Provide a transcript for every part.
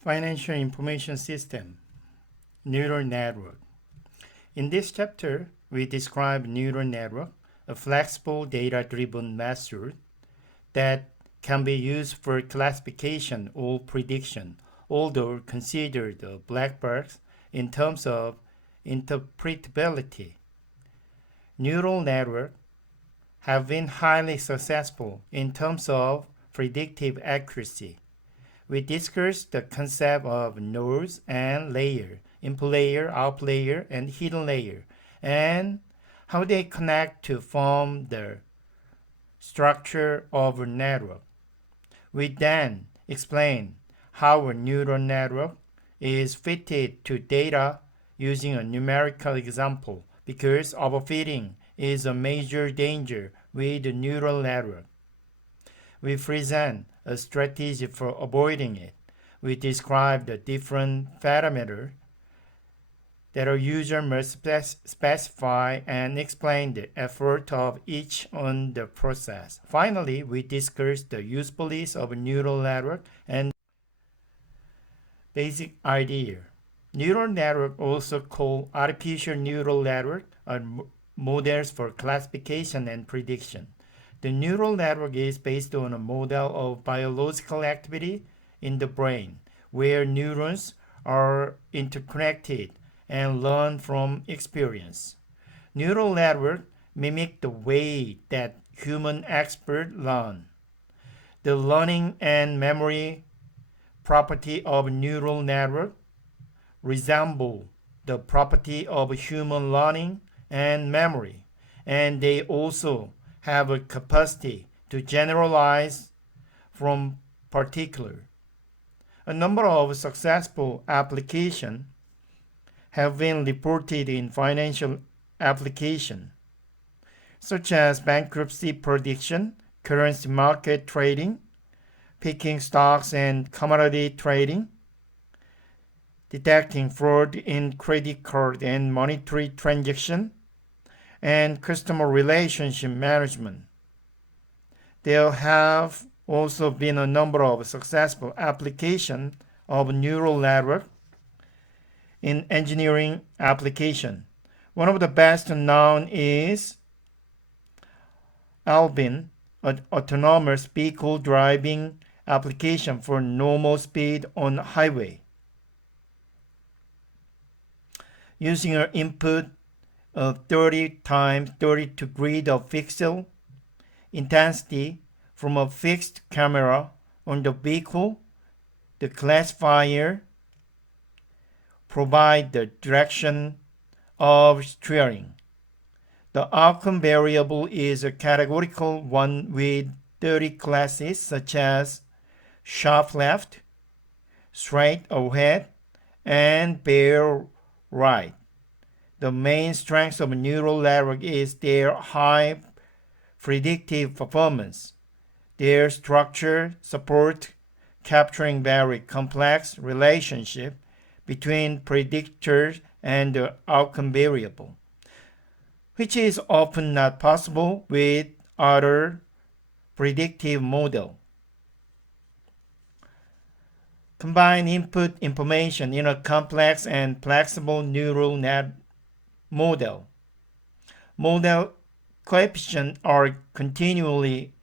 Financial Information System, Neural Network. In this chapter, we describe neural network, a flexible data-driven method that can be used for classification or prediction, although considered a black box in terms of interpretability. Neural networks have been highly successful in terms of predictive accuracy. We discussed the concept of nodes and layer, input layer, output layer, and hidden layer, and how they connect to form the structure of a network. We then explain how a neural network is fitted to data using a numerical example because overfitting is a major danger with the neural network. We present a strategy for avoiding it. We describe the different parameters that a user must specify and explain the effort of each on the process. Finally, we discuss the usefulness of a neural network and basic idea. Neural network, also called artificial neural network, are models for classification and prediction. The neural network is based on a model of biological activity in the brain, where neurons are interconnected and learn from experience. Neural networks mimic the way that human experts learn. The learning and memory property of neural network resemble the property of human learning and memory, and they also have a capacity to generalize from particular. A number of successful applications have been reported in financial application, such as bankruptcy prediction, currency market trading, picking stocks and commodity trading, detecting fraud in credit card and monetary transaction, and customer relationship management. There have also been a number of successful applications of neural network in engineering application. One of the best known is Alvin, an autonomous vehicle driving application for normal speed on highway. Using an input of 30 times 32 grid of pixel intensity from a fixed camera on the vehicle, the classifier provides the direction of steering. The outcome variable is a categorical one with 30 classes such as sharp left, straight ahead, and bare right. The main strength of neural network is their high predictive performance. Their structure supports capturing very complex relationship between predictors and the outcome variable, which is often not possible with other predictive models. Combine input information in a complex and flexible neural net model. Model coefficients are continually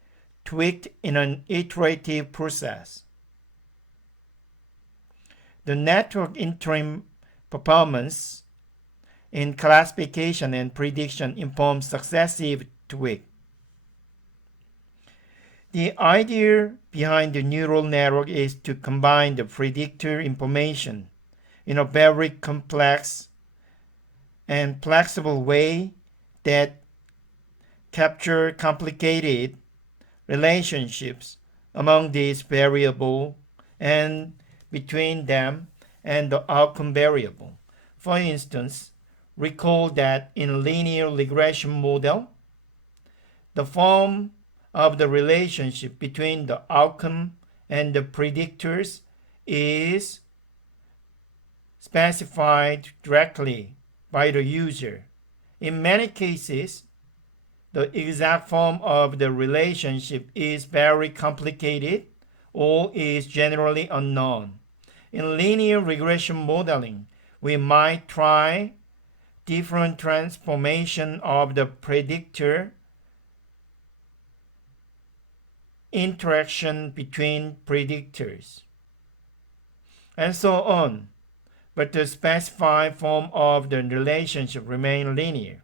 tweaked in an iterative process. The network interim performance in classification and prediction informs successive tweaks. The idea behind the neural network is to combine the predictor information in a very complex and flexible way that capture complicated relationships among these variables and between them and the outcome variable. For instance, recall that in linear regression model, the form of the relationship between the outcome and the predictors is specified directly by the user. In many cases, the exact form of the relationship is very complicated or is generally unknown. In linear regression modeling, we might try different transformation of the predictor interaction between predictors, and so on, but the specified form of the relationship remains linear.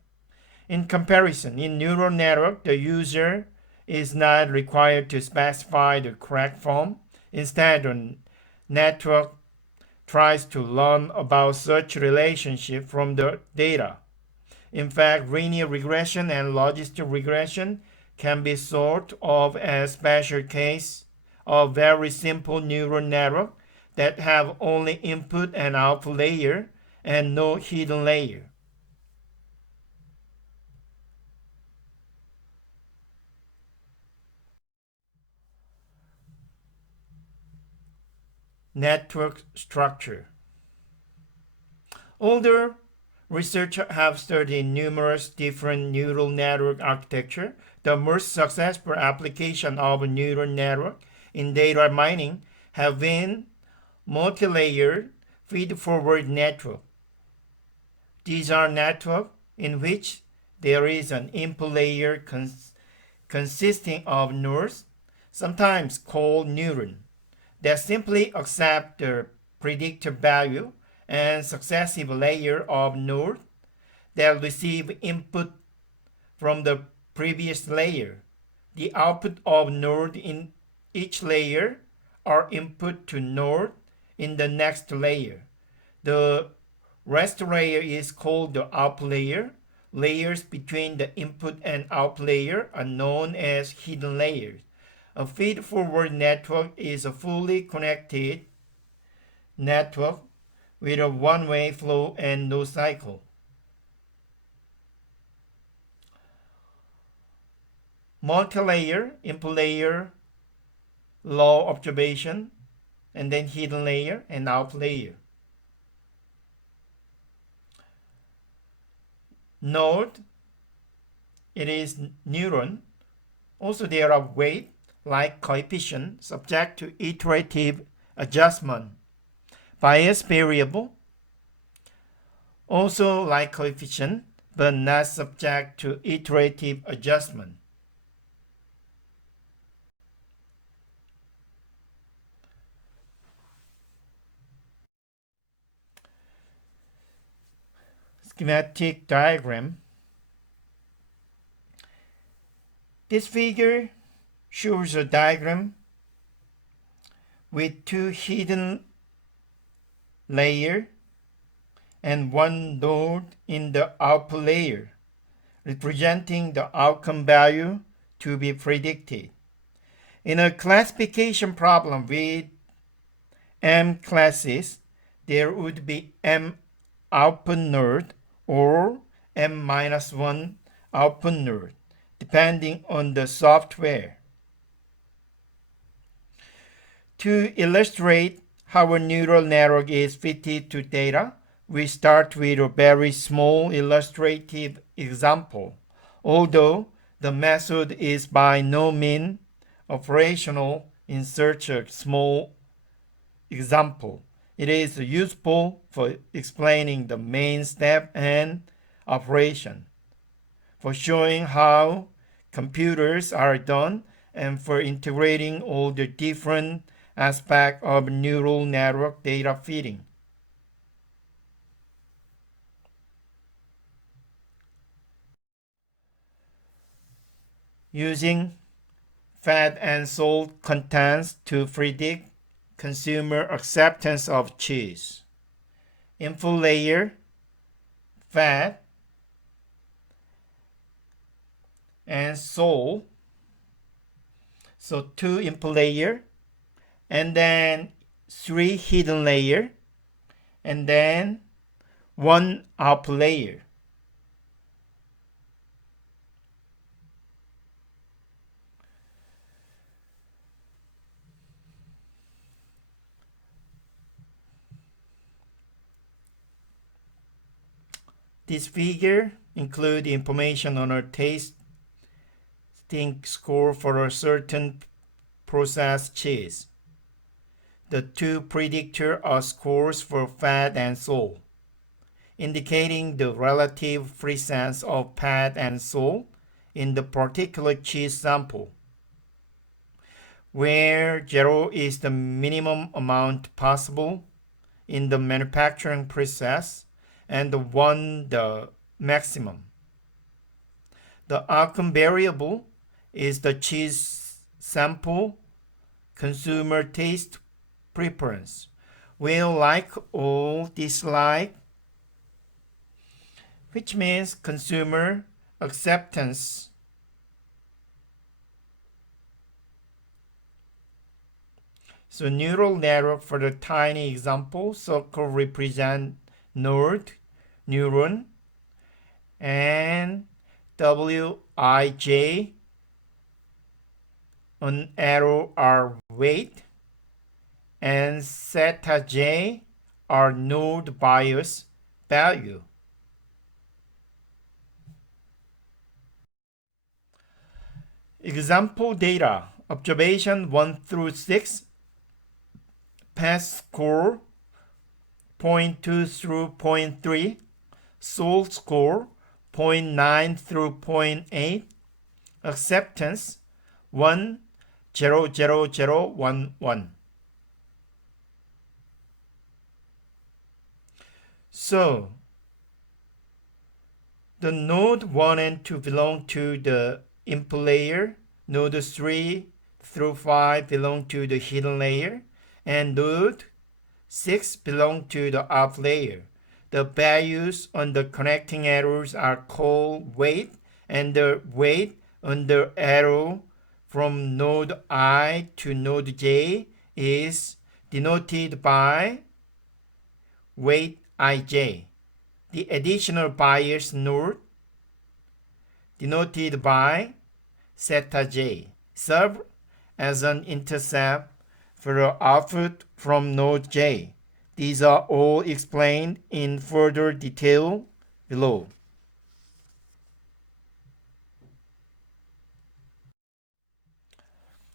In comparison, in neural network, the user is not required to specify the correct form. Instead, the network tries to learn about such relationship from the data. In fact, linear regression and logistic regression can be thought of as special case of very simple neural network that have only input and output layer and no hidden layer. Network structure. Older researchers have studied numerous different neural network architecture. The most successful application of a neural network in data mining have been multi-layered feed-forward network. These are networks in which there is an input layer consisting of nodes, sometimes called neurons, that simply accept the predicted value, and successive layer of nodes that receive input from the previous layer. The output of node in each layer are input to node in the next layer. The rest layer is called the output layer. Layers between the input and output layer are known as hidden layers. A feed-forward network is a fully connected network with a one-way flow and no cycle. Multi-layer, input layer, low observation, and then hidden layer and output layer. Node, it is neuron. Also there are weight like coefficient subject to iterative adjustment. Bias variable, also like coefficient, but not subject to iterative adjustment. Schematic diagram. This figure shows a diagram with two hidden layers and one node in the output layer, representing the outcome value to be predicted. In a classification problem with M classes, there would be M output node or M-1 output node, depending on the software. To illustrate how a neural network is fitted to data, we start with a very small illustrative example. Although the method is by no means operational in such a small example, it is useful for explaining the main step and operation, for showing how computers are done, and for integrating all the different aspects of neural network data feeding. Using fat and salt contents to predict consumer acceptance of cheese. Input layer, fat, and salt. So 2 input layer, and then 3 hidden layer, and then 1 output layer. This figure includes information on a tasting score for a certain processed cheese. The two predictors are scores for fat and soul, indicating the relative presence of fat and soul in the particular cheese sample, where 0 is the minimum amount possible in the manufacturing process and the 1 the maximum. The outcome variable is the cheese sample consumer taste preference, will like or dislike, which means consumer acceptance. So neural network for the tiny example, circle represent node, neuron, and Wij, an arrow are weight, and theta j are node bias value. Example data, observation 1 through 6, pass score 0.2 through 0.3, soul score 0.9 through 0.8, acceptance 1, 0, 0, 0, 1, 1. So, the node 1 and 2 belong to the input layer, node 3 through 5 belong to the hidden layer, and node 6 belong to the up layer. The values on the connecting arrows are called weight, and the weight on the arrow from node I to node J is denoted by weight Ij. The additional bias node, denoted by theta j, serve as an intercept for the output from node J. These are all explained in further detail below.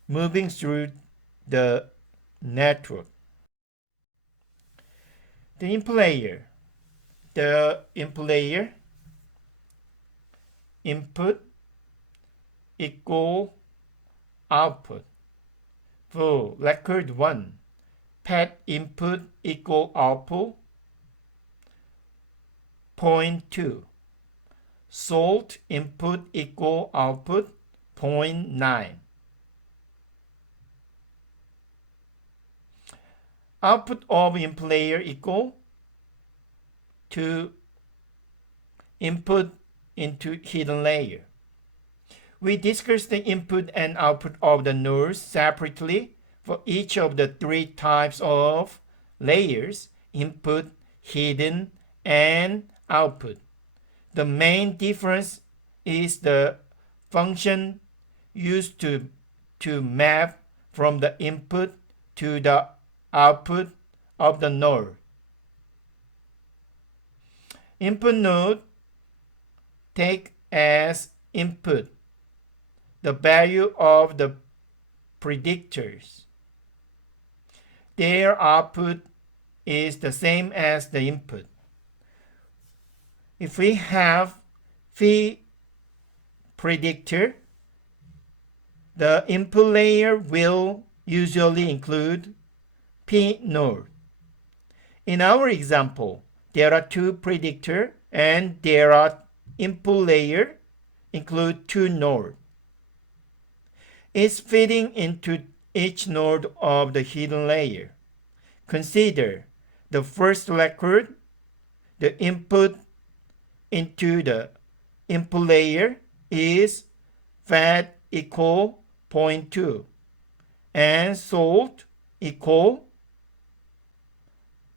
Moving through the network. The input layer. The input layer, input equal output. For record 1, pet input equal output 0.2. Salt input equal output 0.9. Output of input layer equal to input into hidden layer. We discussed the input and output of the nodes separately for each of the 3 types of layers: input, hidden, and output. The main difference is the function used to map from the input to the output of the node. Input node take as input the value of the predictors. Their output is the same as the input. If we have FIS predictor, the input layer will usually include P node. In our example, there are 2 predictors and there are input layer include 2 nodes. It's fitting into each node of the hidden layer. Consider the first record, the input into the input layer is fat equal 0.2 and salt equal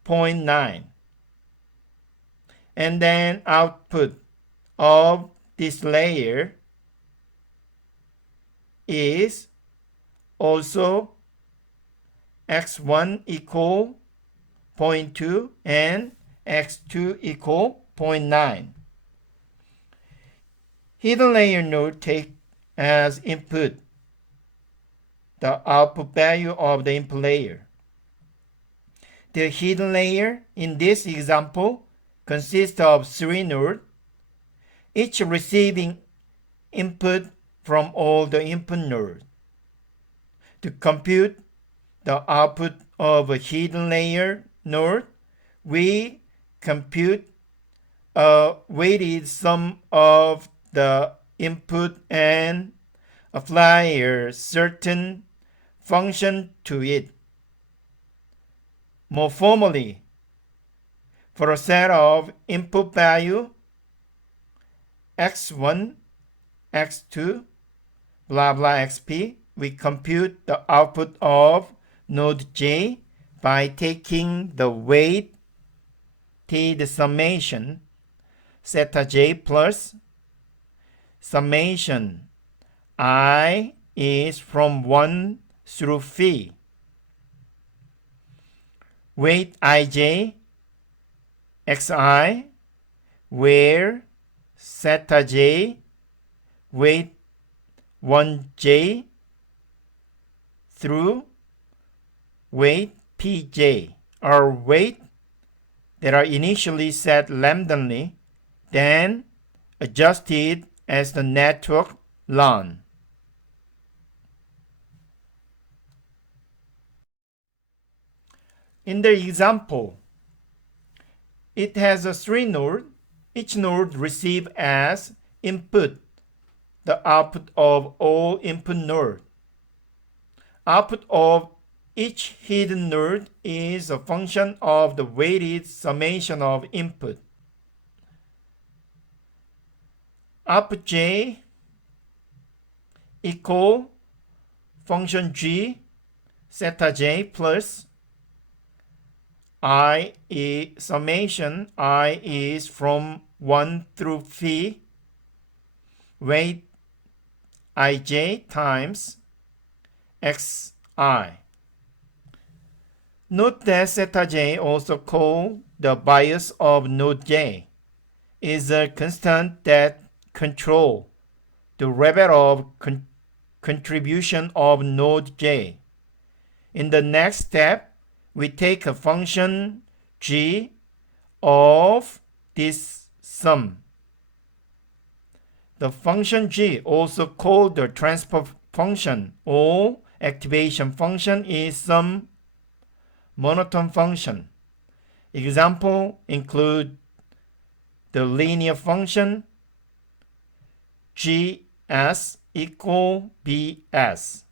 0.9. And then output of this layer is also x1 equal 0.2 and x2 equal 0.9. Hidden layer node take as input the output value of the input layer. The hidden layer in this example consists of 3 nodes, each receiving input from all the input nodes. To compute the output of a hidden layer node, we compute a weighted sum of the input and apply a certain function to it. More formally, for a set of input value x1, x2, blah blah xp, we compute the output of node j by taking the weighted summation theta j plus summation I is from 1 through phi. Weight ij xi, where theta j weight 1j through weight pj are weights that are initially set randomly, then adjusted as the network learns. In the example, it has a 3 node. Each node receives as input the output of all input nodes. Output of each hidden node is a function of the weighted summation of input. Output j equal function g theta j plus I is summation I is from 1 through phi weight ij times xi. Note that theta j, also called the bias of node j, is a constant that controls the level of contribution of node j. In the next step, we take a function g of this sum. The function g, also called the transfer function or activation function, is some monotone function. Examples include the linear function gs equal bs,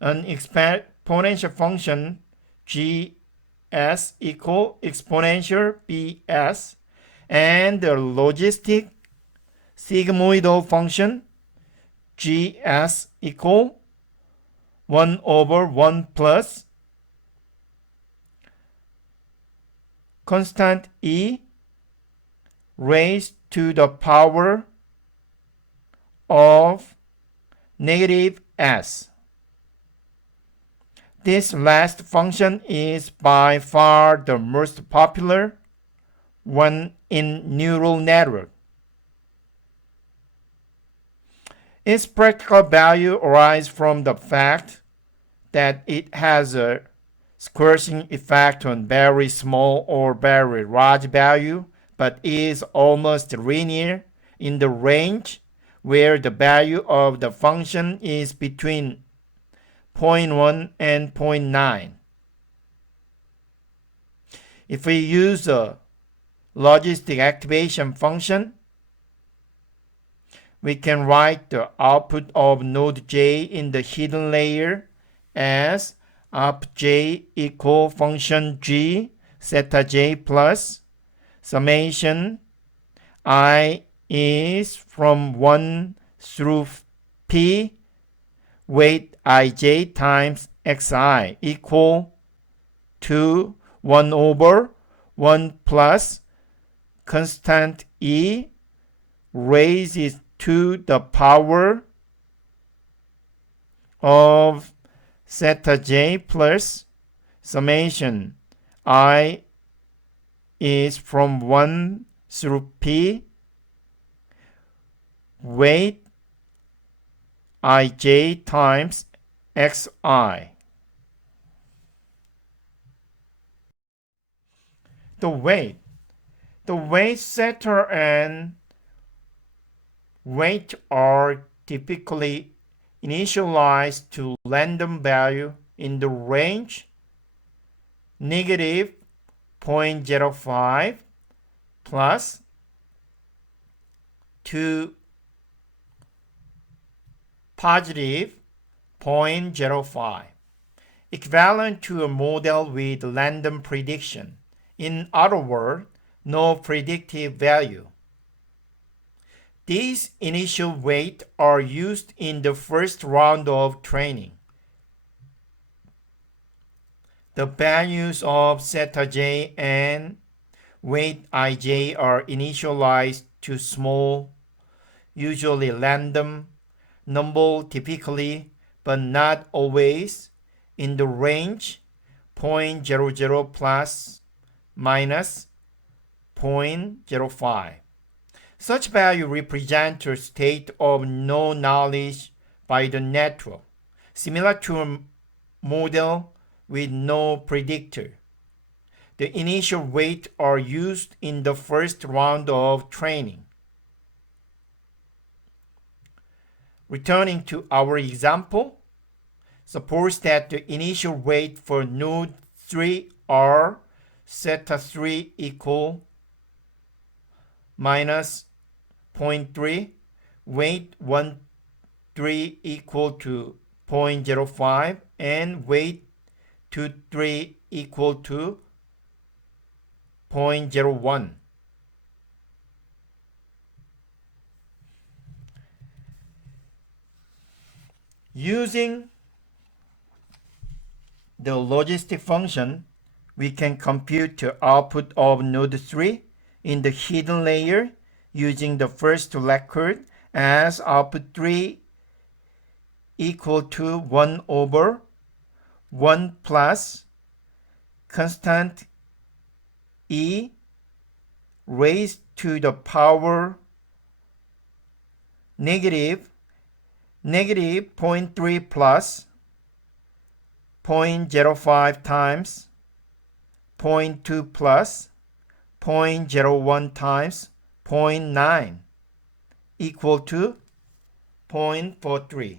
an exponential function gs equal exponential bs, and the logistic sigmoidal function gs equal 1 over 1 plus constant e raised to the power of negative s. This last function is by far the most popular one in neural network. Its practical value arises from the fact that it has a squashing effect on very small or very large value, but is almost linear in the range where the value of the function is between 0.1 and 0.9. If we use a logistic activation function, we can write the output of node j in the hidden layer as output j equal function g theta j plus summation I is from 1 through p weight ij times xi equal to 1 over 1 plus constant e raised to the power of theta j plus summation I is from 1 through p weight ij times xi. The weight. The weight setter and weight are typically initialized to random value in the range negative 0.05 plus to positive 0.05, equivalent to a model with random prediction. In other words, no predictive value. These initial weights are used in the first round of training. The values of zeta j and weight ij are initialized to small, usually random, number typically, but not always, in the range 0.00 plus minus 0.05. Such value represents a state of no knowledge by the network, similar to a model with no predictor. The initial weights are used in the first round of training. Returning to our example, suppose that the initial weight for node 3 are zeta 3 equal minus 0.3, weight 1 3 equal to 0.05, and weight 2 3 equal to 0.01. Using the logistic function, we can compute the output of node 3 in the hidden layer using the first record as output 3 equal to 1 over 1 plus constant e raised to the power negative 0.3 plus 0.05 times 0.2 plus 0.01 times 0.9 equal to 0.43.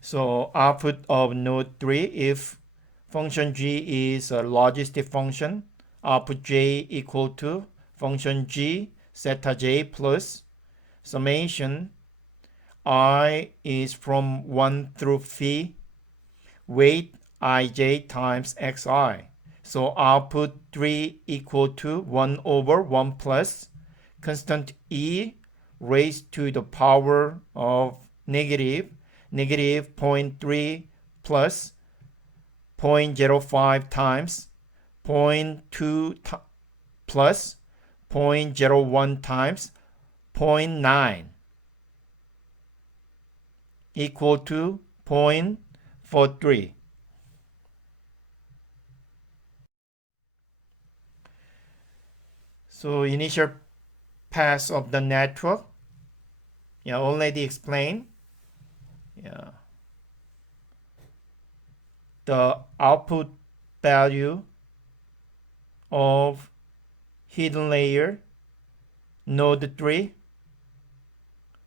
So output of node 3, if function g is a logistic function, output j equal to function g zeta j plus summation I is from 1 through phi weight ij times xi. So output 3 equal to 1 over 1 plus constant e raised to the power of negative 0.3 plus 0.05 times 0.2 plus 0.01 times 0.9 equal to 0.43. So initial path of the network, already explained. The output value of hidden layer node 3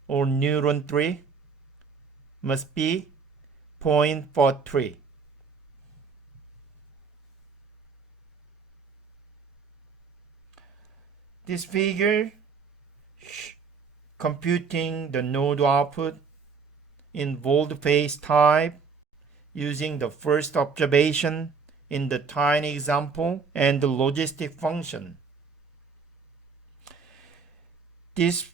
or neuron 3 must be 0.43. This figure computing the node output in boldface type using the first observation in the tiny example and the logistic function. This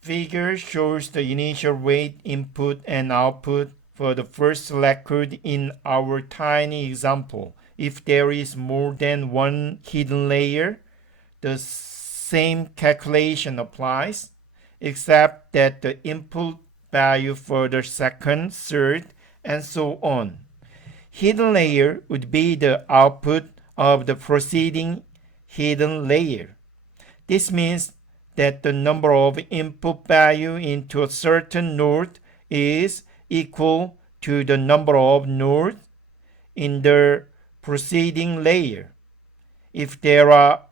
figure shows the initial weight input and output for the first record in our tiny example. If there is more than one hidden layer, the same calculation applies, except that the input value for the second, third, and so on. Hidden layer would be the output of the preceding hidden layer. This means that the number of input value into a certain node is equal to the number of nodes in the preceding layer. If there are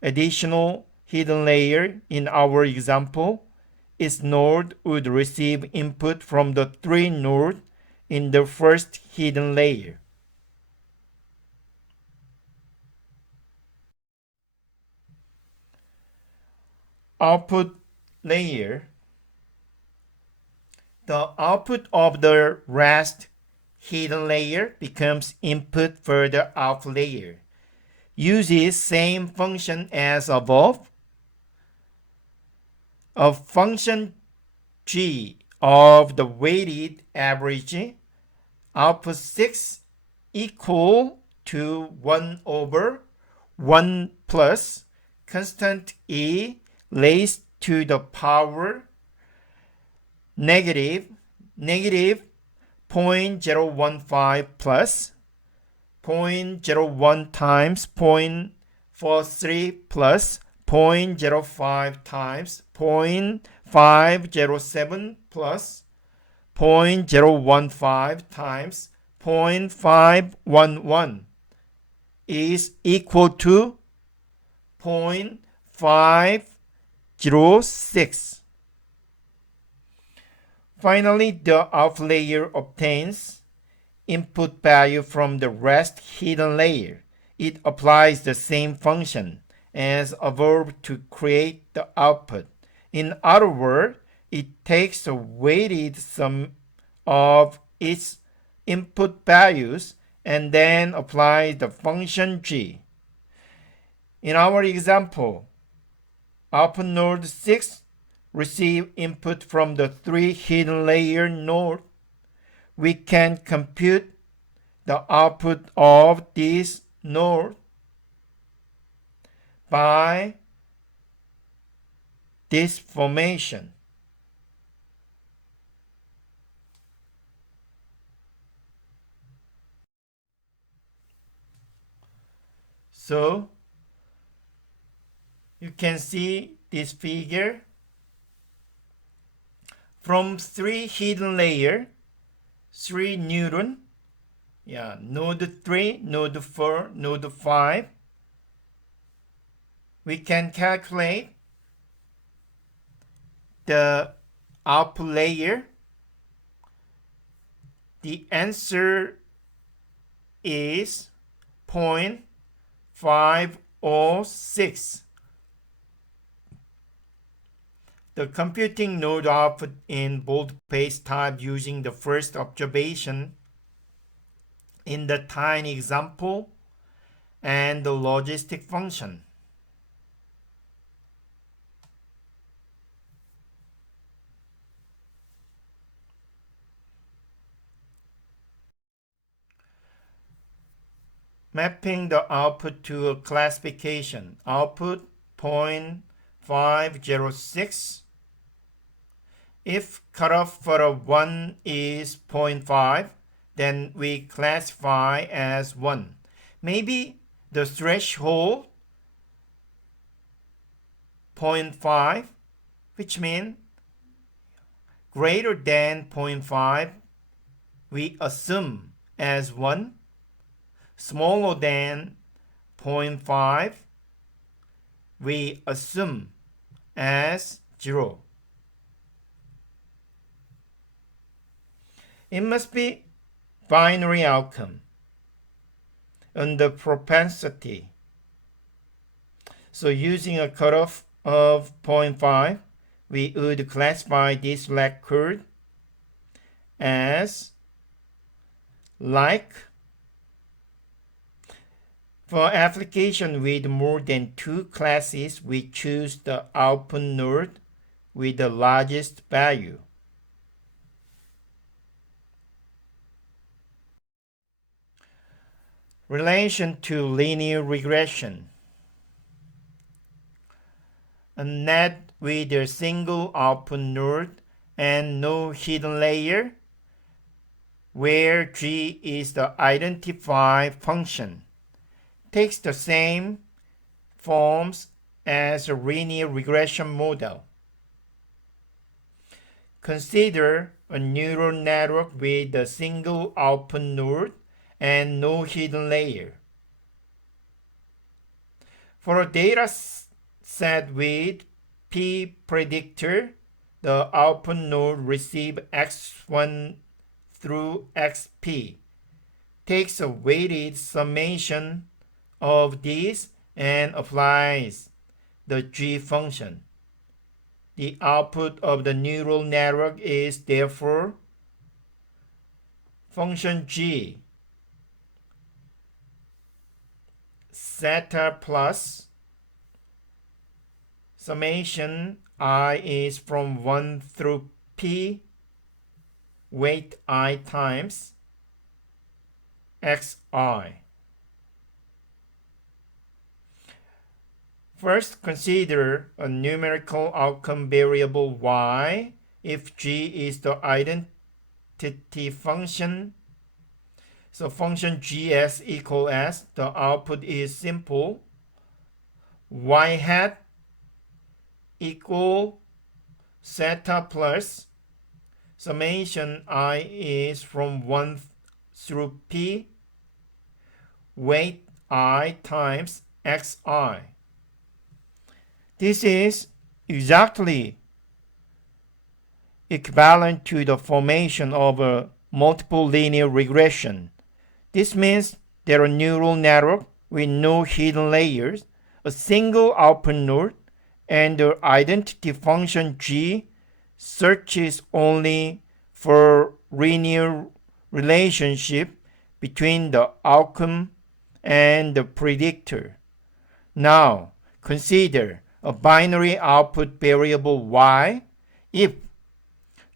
additional hidden layer in our example, its node would receive input from the 3 nodes in the first hidden layer. Output layer. The output of the last hidden layer becomes input for the out layer. Uses same function as above. A function g of the weighted average output 6 equal to 1 over 1 plus constant e raised to the power negative 0.015 plus 0.01 times 0.43 plus 0.05 times 0.507 plus 0.015 times 0.511 is equal to 0.506. Finally, the out layer obtains input value from the rest hidden layer. It applies the same function as above to create the output. In other words, it takes a weighted sum of its input values and then applies the function g. In our example, output node 6 receive input from the 3 hidden layer node. We can compute the output of this node by this formation. So you can see this figure. From 3 hidden layer, 3 neuron, node 3, node 4, node 5, we can calculate the output layer. The answer is 0.506. The computing node output in bold-face type using the first observation in the tiny example and the logistic function. Mapping the output to a classification. Output 0.506. If cutoff for a 1 is 0.5, then we classify as 1. Maybe the threshold 0.5, which means greater than 0.5, we assume as 1. Smaller than 0.5, we assume as 0. It must be binary outcome on the propensity. So using a cutoff of 0.5, we would classify this record as like. For application with more than 2 classes, we choose the output node with the largest value. Relation to linear regression. A net with a single output node and no hidden layer, where G is the identify function, takes the same forms as a linear regression model. Consider a neural network with a single output node and no hidden layer. For a data set with P predictor, the output node receives x1 through xp, takes a weighted summation of these and applies the G function. The output of the neural network is therefore function G zeta plus summation I is from 1 through P weight I times xi. First, consider a numerical outcome variable y if G is the identity function. So function gs equals s, the output is simple. Y hat equal zeta plus summation I is from 1 through P weight I times xi. This is exactly equivalent to the formation of a multiple linear regression. This means there are neural networks with no hidden layers, a single output node, and the identity function G searches only for linear relationship between the outcome and the predictor. Now, consider a binary output variable y. If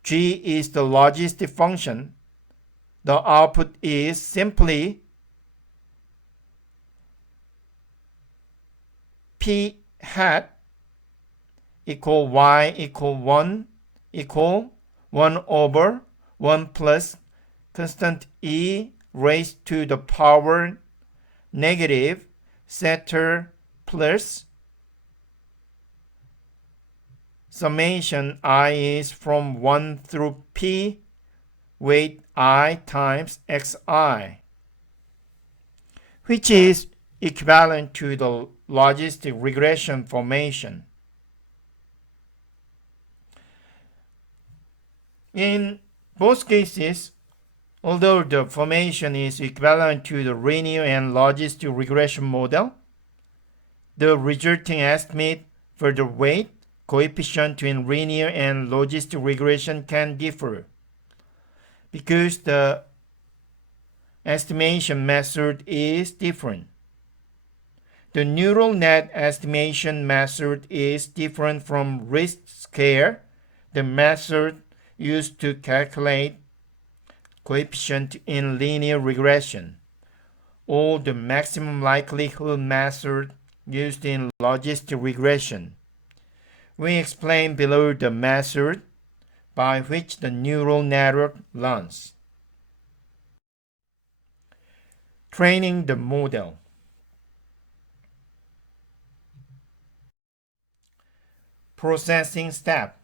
G is the logistic function, the output is simply P hat equal y equal 1 equal 1 over 1 plus constant e raised to the power negative zeta plus summation I is from 1 through P weight I times xi, which is equivalent to the logistic regression formation. In both cases, although the formation is equivalent to the linear and logistic regression model, the resulting estimate for the weight coefficient in linear and logistic regression can differ because the estimation method is different. The neural net estimation method is different from least square, the method used to calculate coefficient in linear regression, or the maximum likelihood method used in logistic regression. We explain below the method by which the neural network learns. Training the model. Processing step.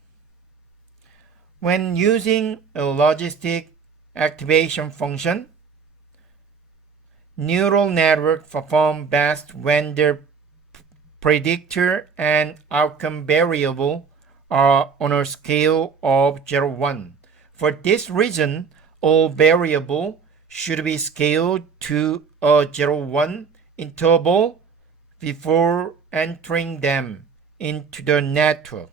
When using a logistic activation function, neural networks perform best when their predictor and outcome variable are on a scale of 0, 1. For this reason, all variables should be scaled to a 0, 1 interval before entering them into the network.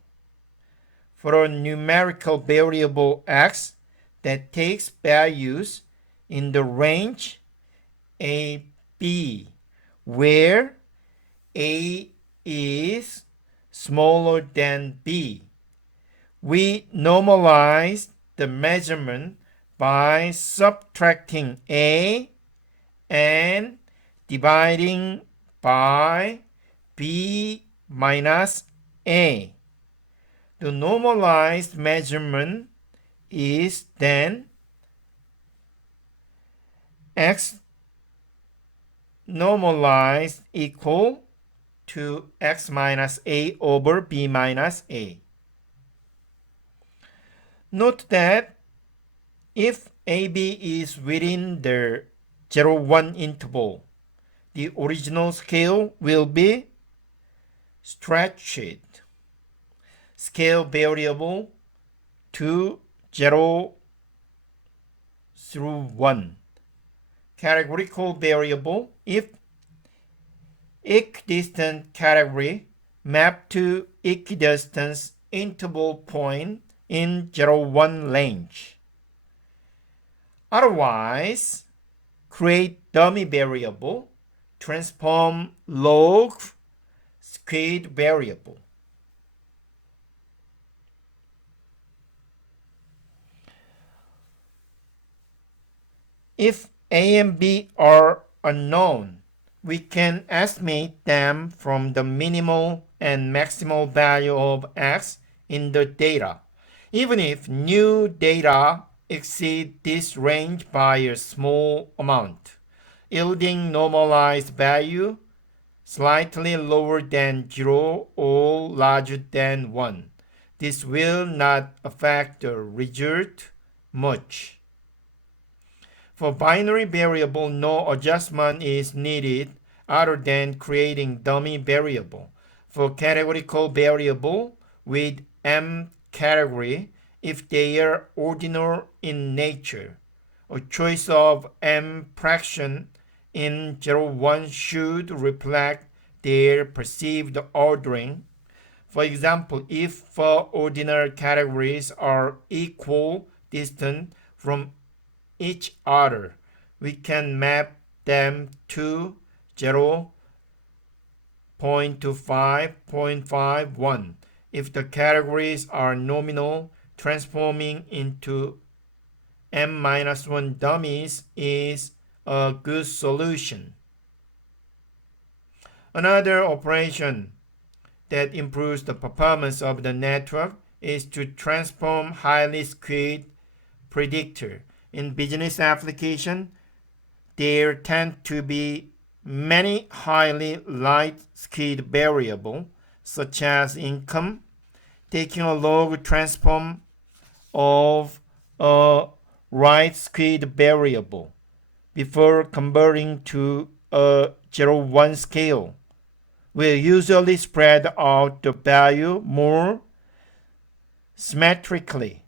For a numerical variable x that takes values in the range a, b, where a is smaller than b, we normalize the measurement by subtracting a and dividing by b minus a. The normalized measurement is then x normalized equal to x minus a over b minus a. Note that if AB is within the 0-1 interval. The original scale will be stretched. Scale variable to 0 through 1. Categorical variable if equidistant category mapped to equidistance interval point in 0-1 range. Otherwise, create dummy variable, transform log squared variable. If A and B are unknown, we can estimate them from the minimal and maximal value of x in the data, even if new data exceed this range by a small amount, yielding normalized value slightly lower than 0 or larger than 1. This will not affect the result much. For binary variable, no adjustment is needed other than creating dummy variable. For categorical variable with m category, if they are ordinal in nature, a choice of m fraction in 0-1 should reflect their perceived ordering. For example, if four ordinal categories are equal distant from each other, we can map them to 0, 0.25, 0.51. If the categories are nominal, transforming into m-1 dummies is a good solution. Another operation that improves the performance of the network is to transform highly skewed predictor. In business application, there tend to be many highly light skewed variables, such as income. Taking a log transform of a right skewed variable before converting to a 0-1 scale will usually spread out the value more symmetrically.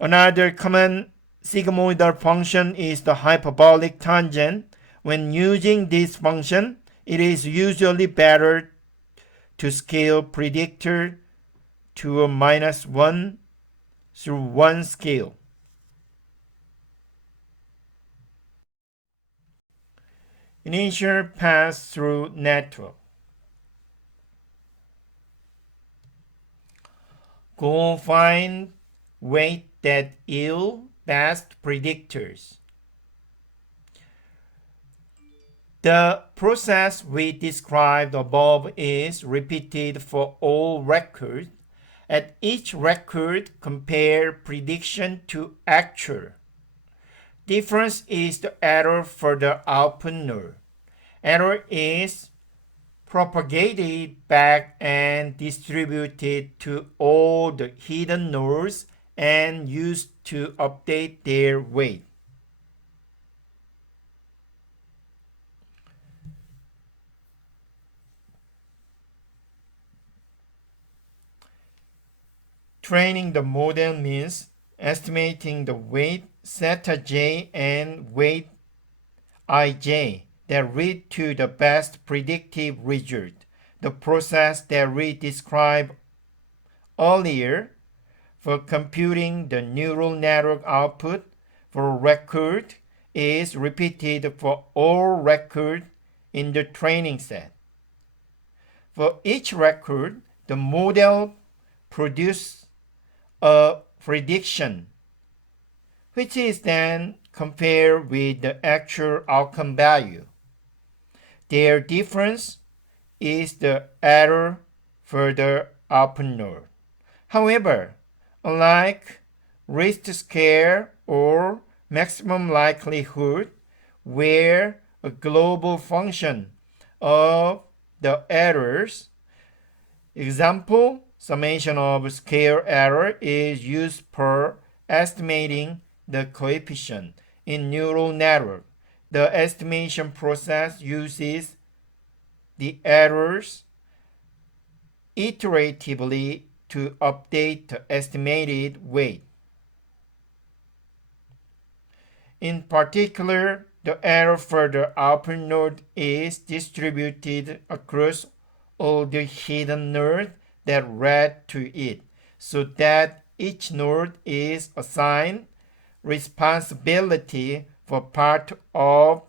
Another common sigmoidal function is the hyperbolic tangent. When using this function, it is usually better to scale predictor to a -1 through 1 scale. Initial pass-through network. Go find weight that yield best predictors. The process we described above is repeated for all records. At each record, compare prediction to actual. Difference is the error for the output node. Error is propagated back and distributed to all the hidden nodes and used to update their weight. Training the model means estimating the weight theta j and weight ij that lead to the best predictive result. The process that we described earlier for computing the neural network output for a record is repeated for all records in the training set. For each record, the model produces a prediction, which is then compared with the actual outcome value. Their difference is the error for the output node. However, unlike least square or maximum likelihood, where a global function of the errors, example, summation of square error is used for estimating the coefficient. In neural network, the estimation process uses the errors iteratively to update the estimated weight. In particular, the error for the output node is distributed across all the hidden nodes that read to it, so that each node is assigned responsibility for part of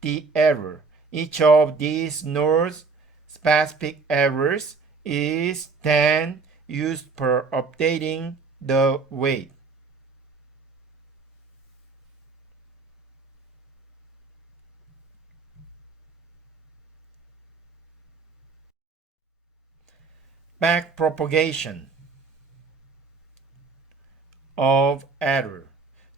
the error. Each of these nodes' specific errors is then used for updating the weight. Backpropagation of error.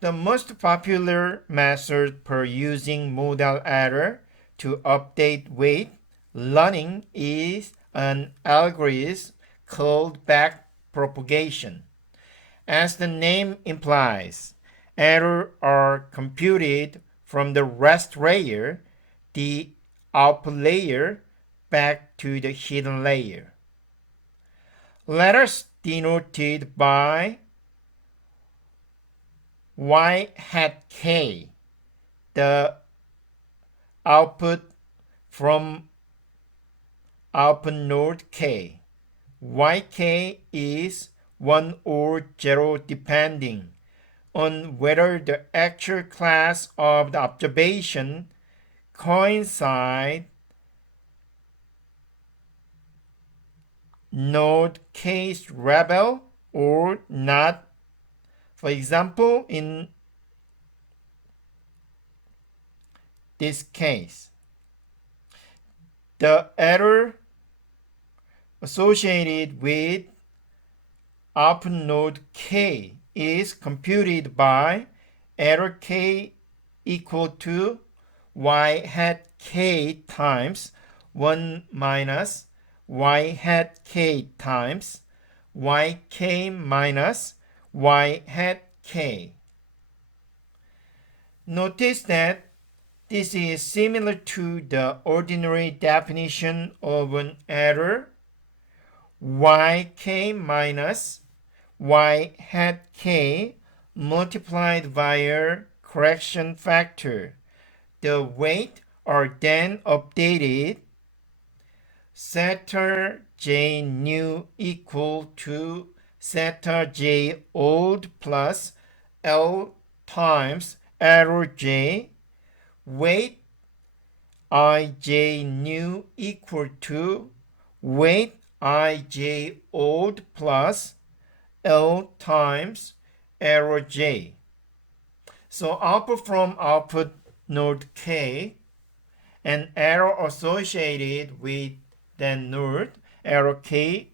The most popular method for using modal error to update weight learning is an algorithm called backpropagation. As the name implies, errors are computed from the rest layer, the output layer, back to the hidden layer. Letters denoted by y hat k, the output from output node k. Yk is 1 or 0 depending on whether the actual class of the observation coincide node k's label or not. For example, in this case, the error associated with output node k is computed by error k equal to y hat k times 1 minus y hat k times yk minus y hat k. Notice that this is similar to the ordinary definition of an error. Yk minus y hat k multiplied by correction factor. The weight are then updated. Zeta j new equal to zeta j old plus L times error j. Weight ij new equal to weight ij old plus L times error j. So output from output node k, an error associated with that node, error k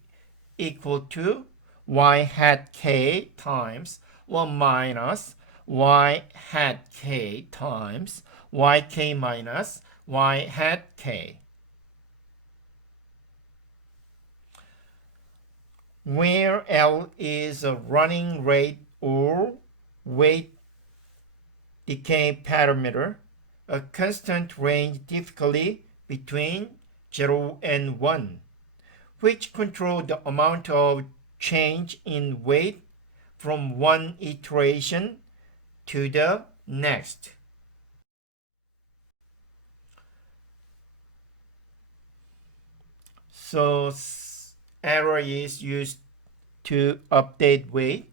equal to y hat k times 1 minus y hat k times yk minus y hat k. Where L is a running rate or weight decay parameter, a constant range typically between 0 and 1, which control the amount of change in weight from one iteration to the next. So error is used to update weight.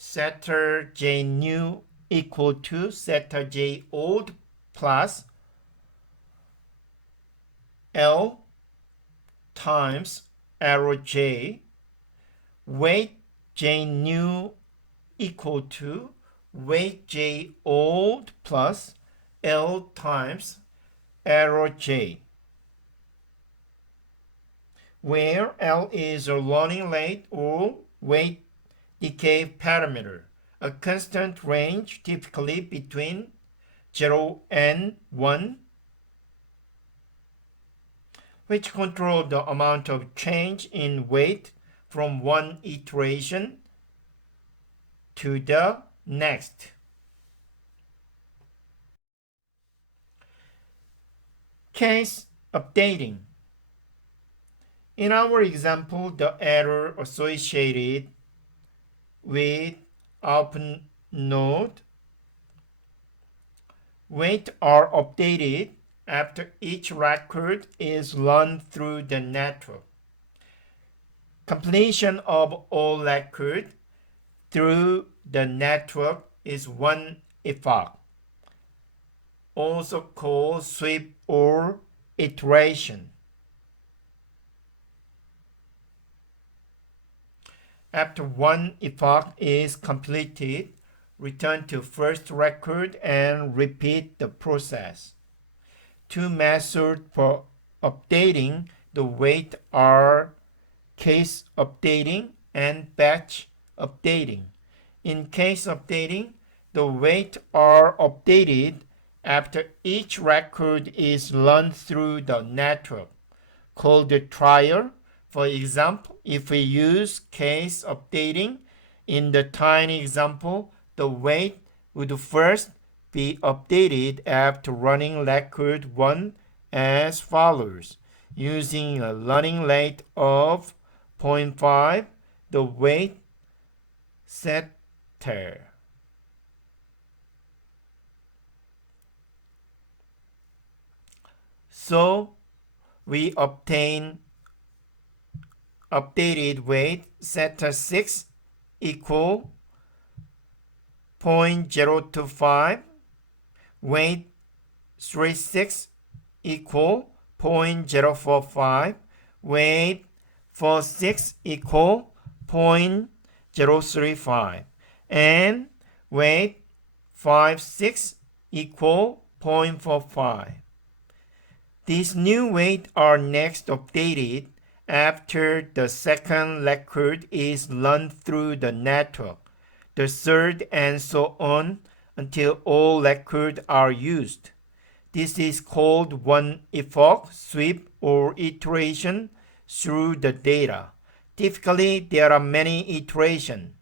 Zeta j new equal to zeta j old plus L times error j. Weight j new equal to weight j old plus L times error j, where L is a learning rate or weight decay parameter, a constant range typically between 0 and 1, which control the amount of change in weight from one iteration to the next. case updating. In our example, the error associated with open node weight are updated after each record is run through the network. Completion of all records through the network is one epoch, also called sweep or iteration. After one epoch is completed, return to first record and repeat the process. Two methods for updating the weight are case updating and batch updating. In case updating, the weight are updated after each record is run through the network, called the trial. For example, if we use case updating in the tiny example, the weight would first be updated after running record 1 as follows. Using a running rate of 0.5, the weight setter. So we obtain updated weight setter 6 equal 0.025, weight 36 equal 0.045, weight 46 equal 0.035, and weight 56 equal 0.45. These new weights are next updated after the second record is run through the network, the third, and so on until all records are used. This is called one epoch, sweep, or iteration through the data. Typically, there are many iterations.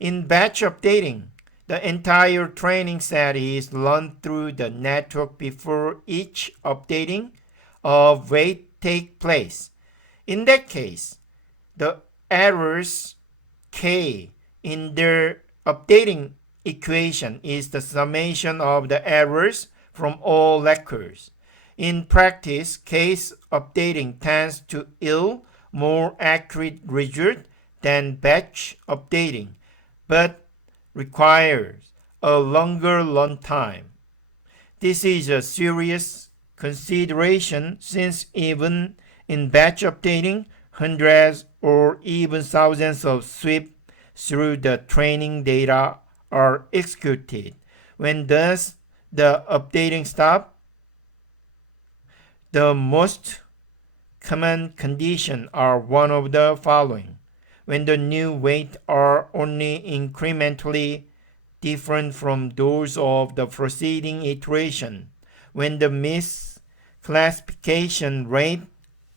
In batch updating, the entire training set is run through the network before each updating of weight takes place. In that case, the errors K in the updating equation is the summation of the errors from all records. In practice, case updating tends to yield more accurate result than batch updating, but requires a longer run time. This is a serious consideration since even in batch updating, hundreds or even thousands of sweeps through the training data are executed. When does the updating stop? The most common conditions are one of the following. When the new weights are only incrementally different from those of the preceding iteration, when the misclassification rate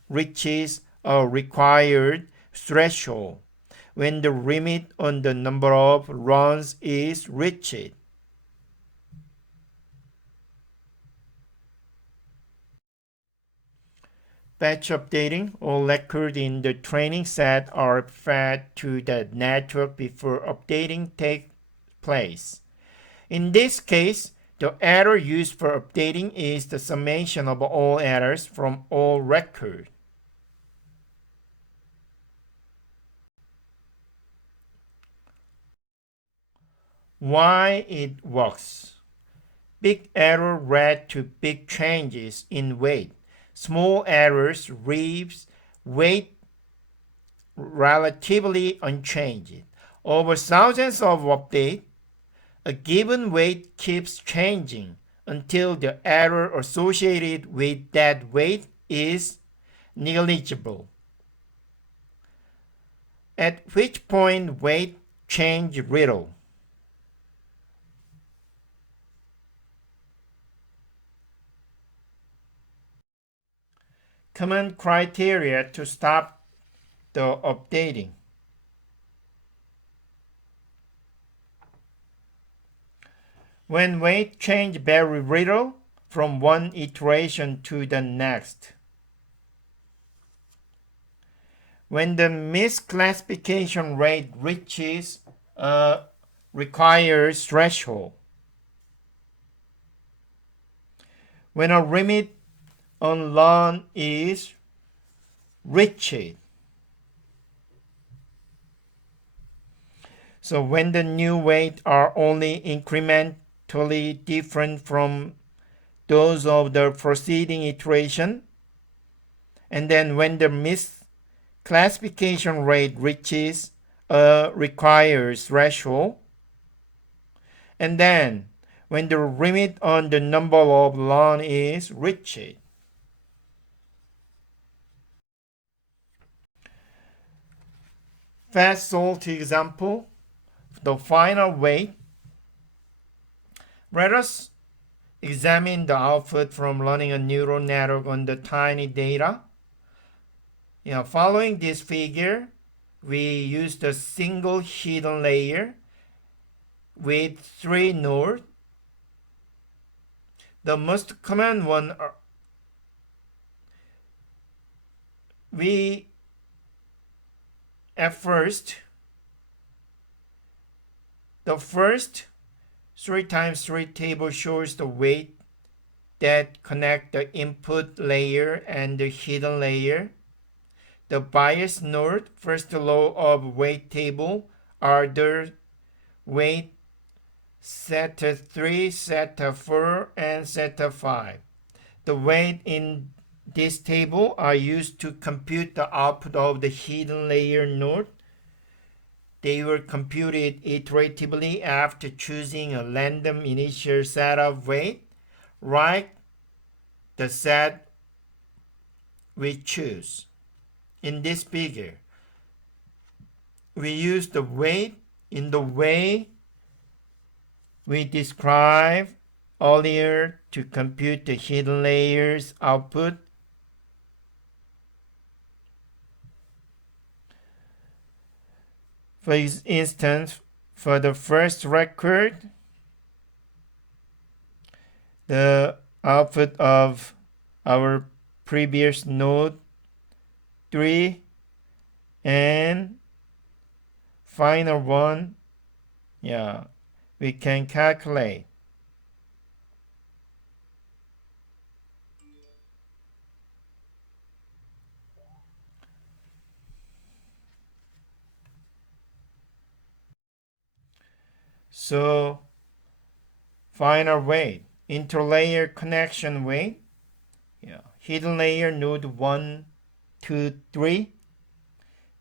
reaches a required threshold, when the limit on the number of runs is reached. Batch updating, all records in the training set are fed to the network before updating takes place. In this case, the error used for updating is the summation of all errors from all records. Why it works. Big error led to big changes in weight. Small errors leaves weight relatively unchanged. Over thousands of updates, a given weight keeps changing until the error associated with that weight is negligible, at which point weight change little. Common criteria to stop the updating. When weight change very little from one iteration to the next. When the misclassification rate reaches a required threshold, when a limit on loan is reached, so when the new weights are only incrementally different from those of the preceding iteration, and then when the misclassification rate reaches a required threshold, and then when the limit on the number of loans is reached. Fast sold example, the final weight. Let us examine the output from running a neural network on the tiny data. Following this figure, we used a single hidden layer with 3 nodes. The most common one the first 3 times 3 table shows the weight that connect the input layer and the hidden layer. The bias node, first row of weight table, are the weight theta 3, theta 4, and theta 5. The weight in this table are used to compute the output of the hidden layer node. They were computed iteratively after choosing a random initial set of weight, like the set we choose. In this figure, we use the weight in the way we described earlier to compute the hidden layers output. For instance, for the first record, the output of our previous node 3 and final one, we can calculate. So final weight, interlayer connection weight, hidden layer node 1, 2, 3,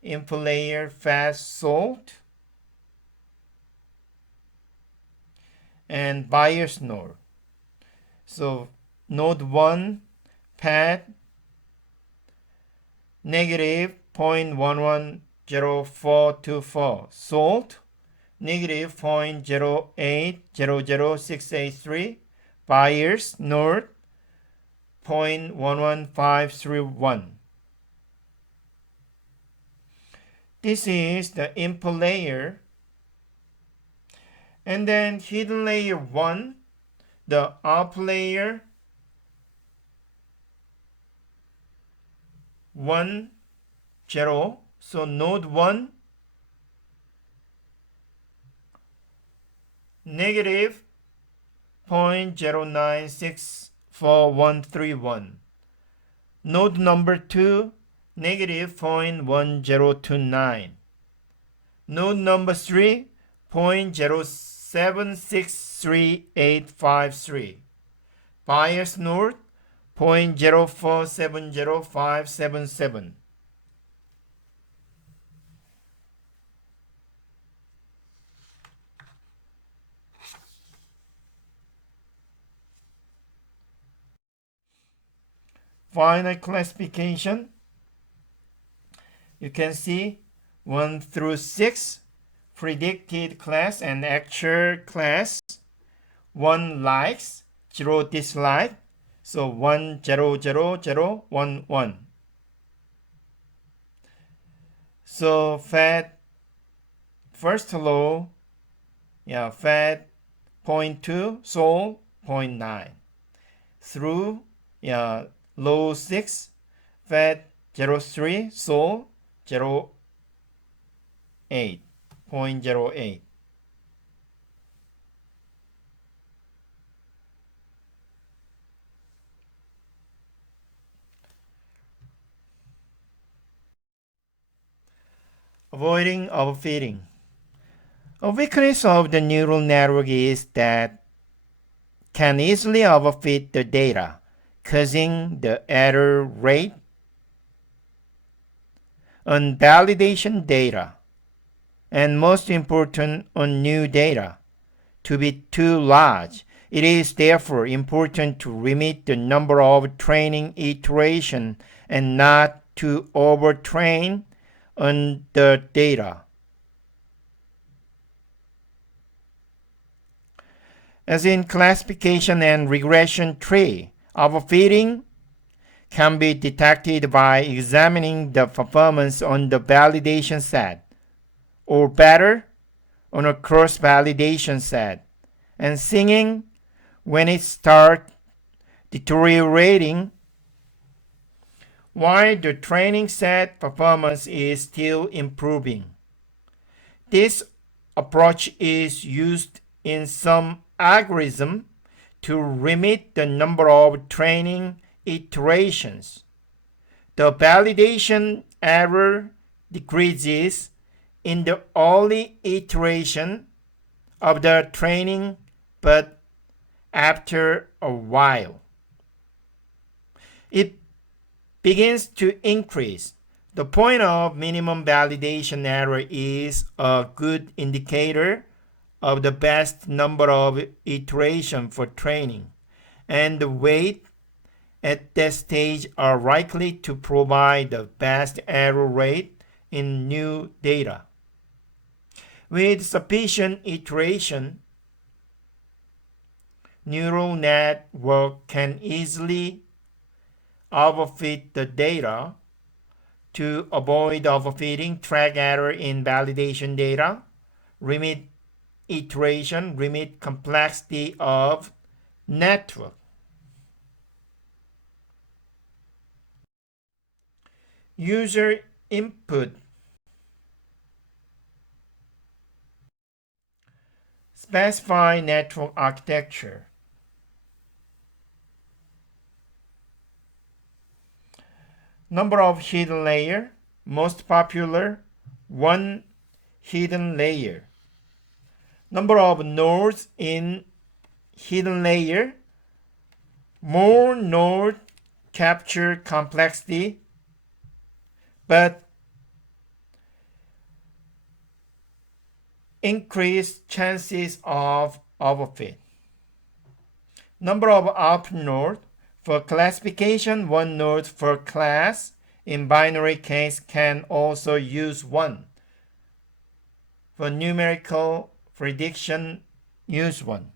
input layer fast salt, and bias node. So node 1 pad negative 0.110424, salt negative 0.0800683, bias node 0.11531. This is the input layer. And then hidden layer 1, the output layer 1, 0. So node 1 negative 0.0964131. Node number 2 negative 0.1029. Node number 3 0.07633853. Bias node 0.0470577. Final classification. You can see 1 through 6 predicted class and actual class. 1 likes, 0 dislike. So 1 0 0 0 1 1. So fed first low, fed 0.2, sold 0.9. through low 6, fat 0.3, so 0.8, 0.08. Avoiding overfitting. A weakness of the neural network is that can easily overfit the data, causing the error rate on validation data, and most important on new data, to be too large. It is therefore important to limit the number of training iterations and not to overtrain on the data. As in classification and regression tree, overfitting can be detected by examining the performance on the validation set, or better, on a cross-validation set, and seeing when it starts deteriorating while the training set performance is still improving. This approach is used in some algorithms to limit the number of training iterations. The validation error decreases in the early iteration of the training, but after a while it begins to increase. The point of minimum validation error is a good indicator of the best number of iterations for training, and the weight at that stage are likely to provide the best error rate in new data. With sufficient iteration, neural network can easily overfit the data. To avoid overfitting, track error in validation data, limit iteration, limit complexity of network. User input. Specify network architecture. Number of hidden layer. Most popular, 1 hidden layer. Number of nodes in hidden layer. More nodes capture complexity, but increase chances of overfit. Number of output nodes. For classification, 1 node per class. In binary case, can also use 1. For numerical prediction, use 1.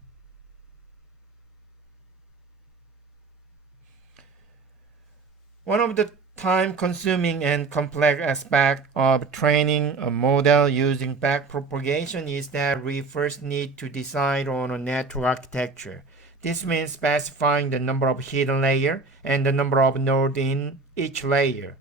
One of the time-consuming and complex aspects of training a model using backpropagation is that we first need to decide on a network architecture. This means specifying the number of hidden layers and the number of nodes in each layer.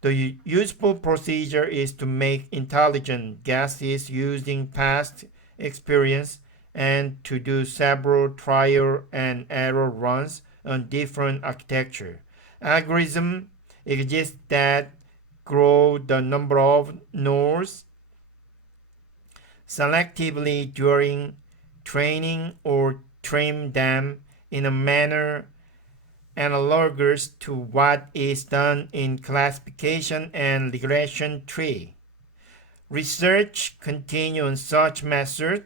The useful procedure is to make intelligent guesses using past experience and to do several trial and error runs on different architecture. Algorithms exist that grow the number of nodes selectively during training or trim them in a manner analogous to what is done in classification and regression tree. Research continues on such methods.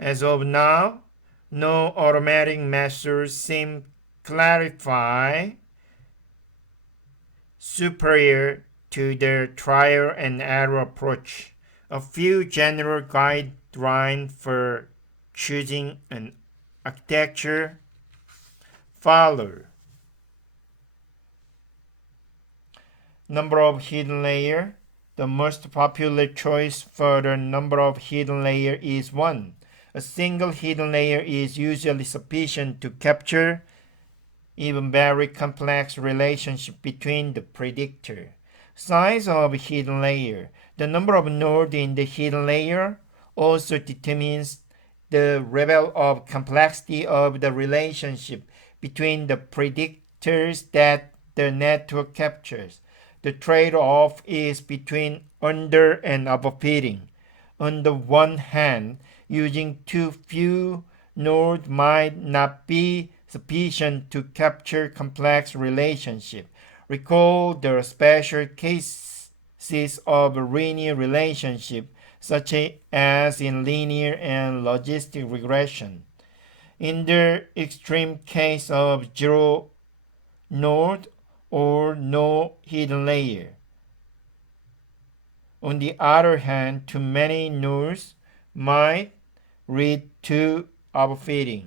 As of now, no automatic methods seem clarify superior to the trial and error approach. A few general guidelines for choosing an architecture follow. Number of hidden layer. The most popular choice for the number of hidden layer is 1. A single hidden layer is usually sufficient to capture even very complex relationship between the predictor. Size of hidden layer. The number of nodes in the hidden layer also determines the level of complexity of the relationship between the predictors that the network captures. The trade-off is between under and overfitting. On the one hand, using too few nodes might not be sufficient to capture complex relationships. Recall the special cases of linear relationship, such as in linear and logistic regression. In the extreme case of zero node or no hidden layer. On the other hand, too many nodes might lead to overfitting.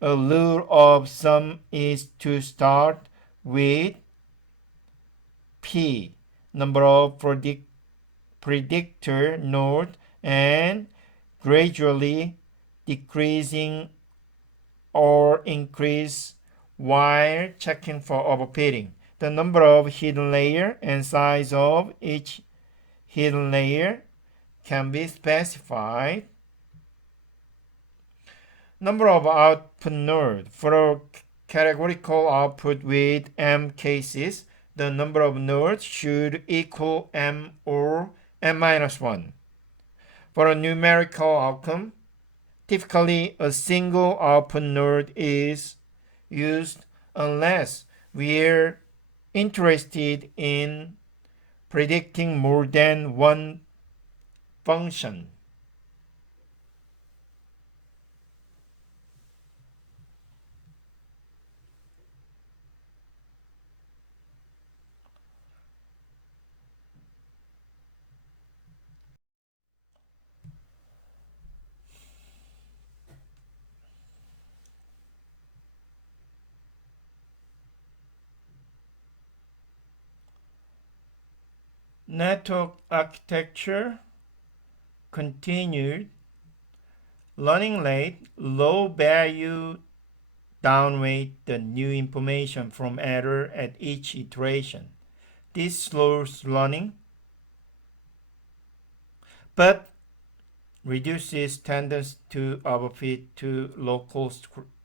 A rule of thumb is to start with P, number of predictor nodes, and gradually decreasing or increase while checking for overfitting. The number of hidden layer and size of each hidden layer can be specified. Number of output nodes. For a categorical output with m cases, the number of nodes should equal m or m-1. For a numerical outcome, typically a single output node is used unless we're interested in predicting more than one function. Network architecture continued. Learning rate, low value downweight the new information from error at each iteration. This slows learning, but reduces tendency to overfit to local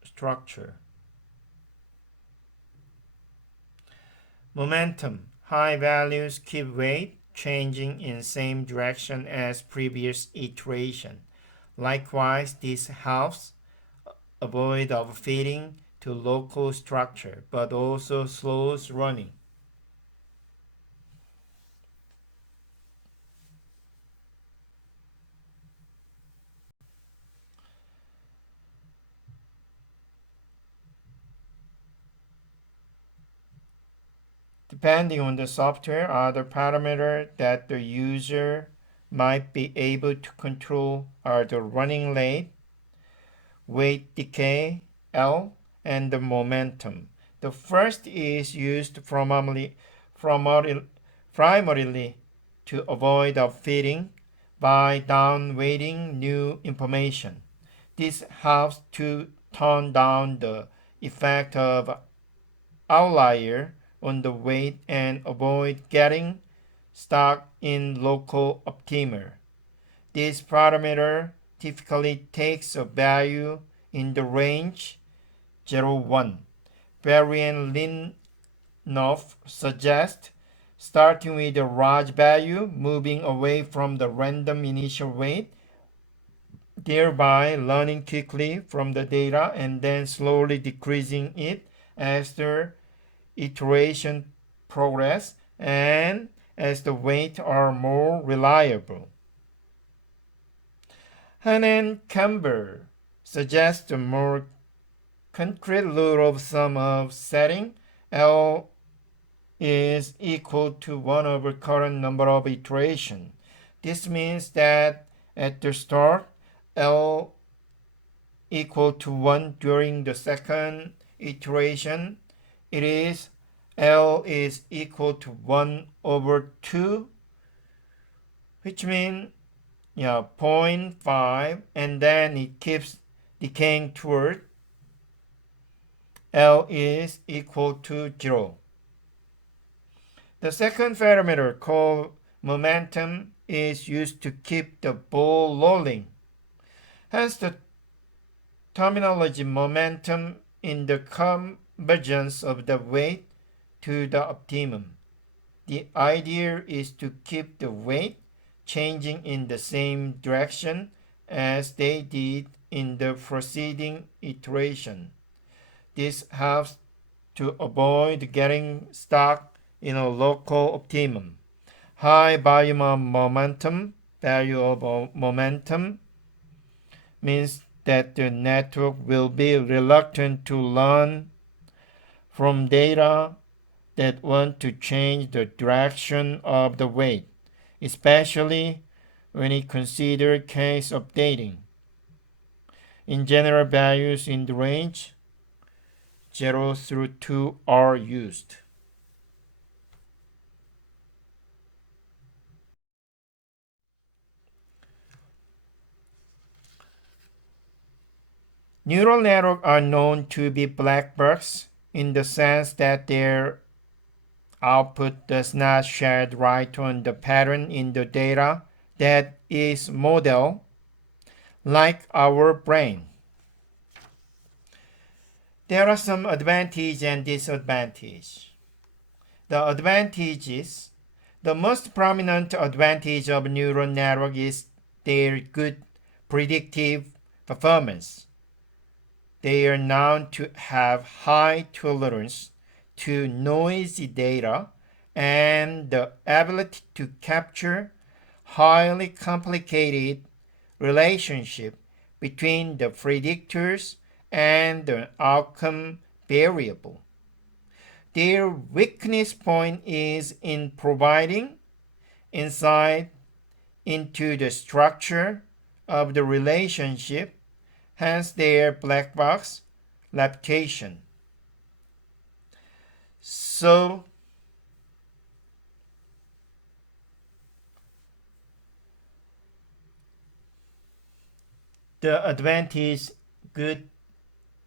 structure. Momentum. High values keep weight, changing in same direction as previous iteration. Likewise, this helps avoid overfitting to local structure, but also slows running. Depending on the software, other parameters that the user might be able to control are the running rate, weight decay, L, and the momentum. The first is used primarily to avoid upfitting by downweighting new information. This helps to tone down the effect of outlier on the weight and avoid getting stuck in local optima. This parameter typically takes a value in the range 0-1. Variant Linhoff suggests starting with a large value, moving away from the random initial weight, thereby learning quickly from the data and then slowly decreasing it as the iteration progress and as the weights are more reliable. Hanen-Campbell suggests a more concrete rule of thumb of setting L is equal to 1 over current number of iterations. This means that at the start, L equal to 1 during the second iteration, it is L is equal to 1 over 2, which means zero point 0.5, and then it keeps decaying toward L is equal to 0. The second parameter, called momentum, is used to keep the ball rolling. Hence, the terminology momentum in the convergence of the weight to the optimum. The idea is to keep the weight changing in the same direction as they did in the preceding iteration. This helps to avoid getting stuck in a local optimum. High volume of momentum, value of momentum, means that the network will be reluctant to learn from data that want to change the direction of the weight, especially when it considers case updating. In general, values in the range 0 through 2 are used. Neural networks are known to be black boxes in the sense that their output does not shed light on the pattern in the data that is modeled, like our brain. There are some advantages and disadvantages. The advantages: the most prominent advantage of neural network is their good predictive performance. They are known to have high tolerance to noisy data and the ability to capture highly complicated relationship between the predictors and the outcome variable. Their weakness point is in providing insight into the structure of the relationship, hence their black box reputation. So, the advantage: good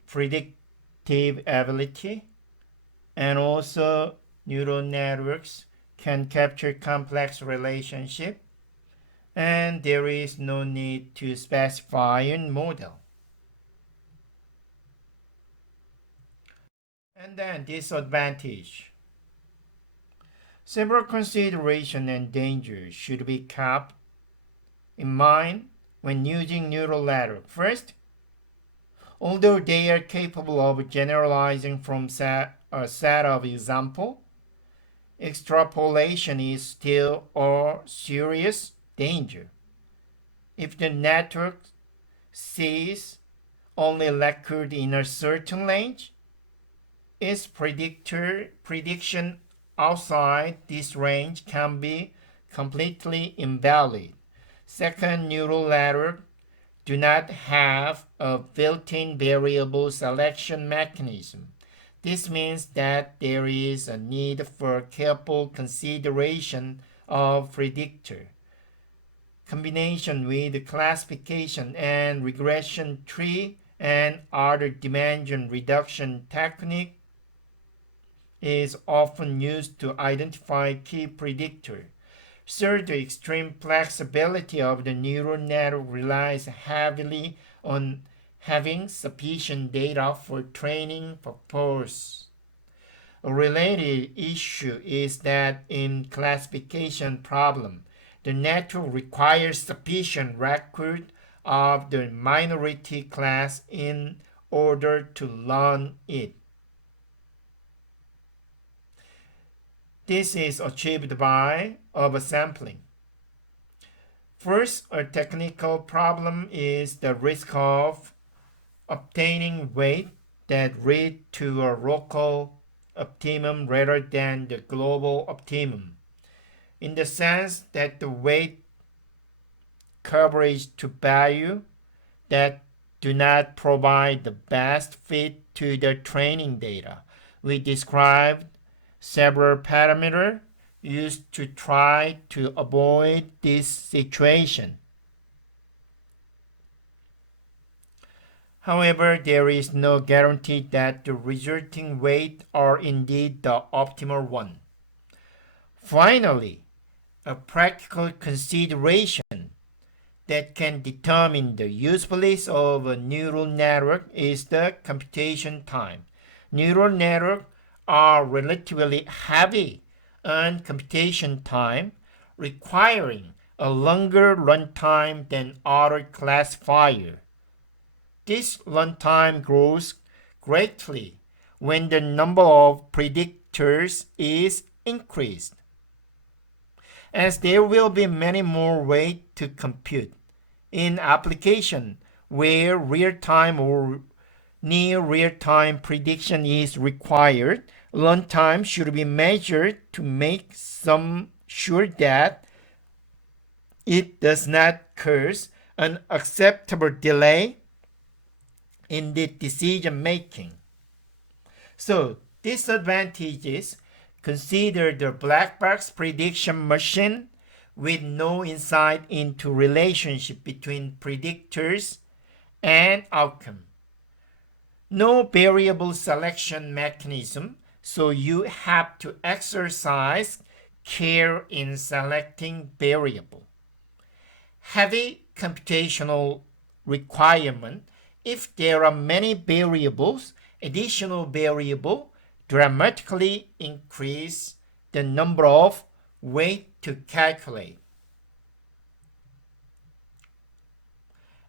predictive ability, and also neural networks can capture complex relationships, and there is no need to specify a model. And then disadvantage: several considerations and dangers should be kept in mind when using neural networks. First, although they are capable of generalizing from a set of examples, extrapolation is still a serious danger. If the network sees only record in a certain range, its prediction outside this range can be completely invalid. Second, neural networks do not have a built-in variable selection mechanism. This means that there is a need for careful consideration of predictor combination with classification and regression tree and other dimension reduction technique is often used to identify key predictors. Third, the extreme flexibility of the neural network relies heavily on having sufficient data for training purposes. A related issue is that in classification problem, the network requires sufficient record of the minority class in order to learn it. This is achieved by oversampling. First, a technical problem is the risk of obtaining weight that lead to a local optimum rather than the global optimum, in the sense that the weight coverage to value that do not provide the best fit to the training data. We described several parameters used to try to avoid this situation. However, there is no guarantee that the resulting weights are indeed the optimal one. Finally, a practical consideration that can determine the usefulness of a neural network is the computation time. Neural networks are relatively heavy on computation time, requiring a longer runtime than other classifiers. This runtime grows greatly when the number of predictors is increased, as there will be many more ways to compute. In application where real-time or near real-time prediction is required, runtime should be measured to make sure that it does not cause an acceptable delay in the decision making. So disadvantages: consider the black box prediction machine with no insight into relationship between predictors and outcome. No variable selection mechanism, so you have to exercise care in selecting variable. Heavy computational requirement: if there are many variables, additional variable dramatically increase the number of ways to calculate.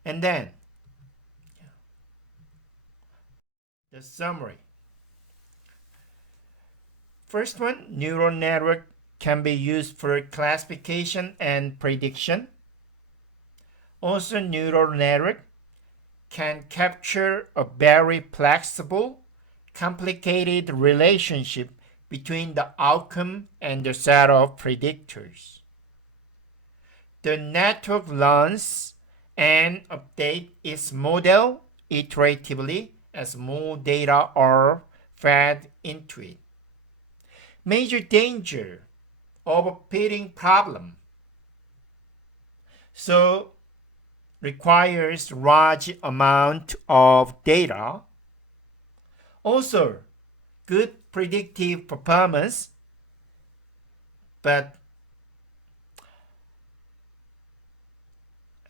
And then the summary. First one, neural network can be used for classification and prediction. Also, neural network can capture a very flexible, complicated relationship between the outcome and the set of predictors. The network learns and updates its model iteratively as more data are fed into it. Major danger: overfitting problem. So requires large amount of data. Also, good predictive performance, but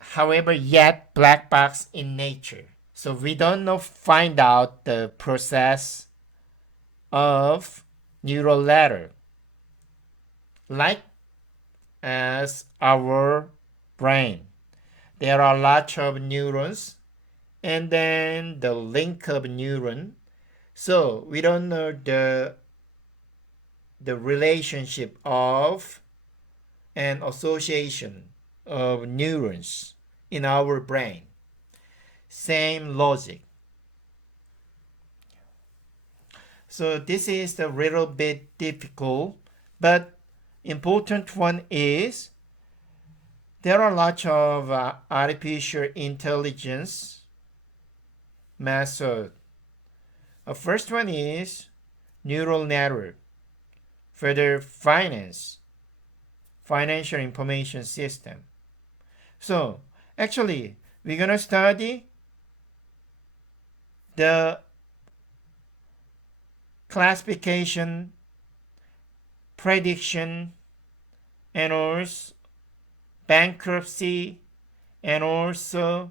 however yet black box in nature. So we don't know find out the process of neural network like as our brain. There are lots of neurons and then the link of neuron. So we don't know the relationship of an association of neurons in our brain. Same logic. So this is a little bit difficult, but important one is there are lots of artificial intelligence methods. The first one is neural network for the financial information system. So actually, we're going to study the classification, prediction, and also bankruptcy, and also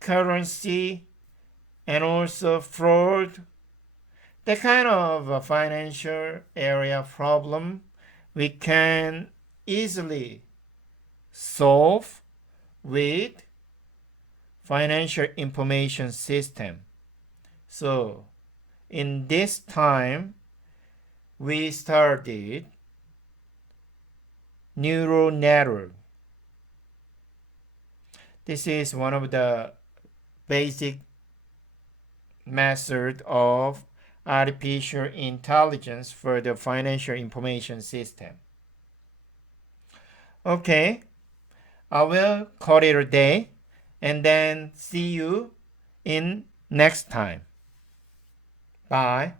currency, and also fraud. The kind of a financial area problem we can easily solve with financial information system. So in this time we started neural network. This is one of the basic method of artificial intelligence for the financial information system. Okay, I will call it a day and then see you in next time. Bye.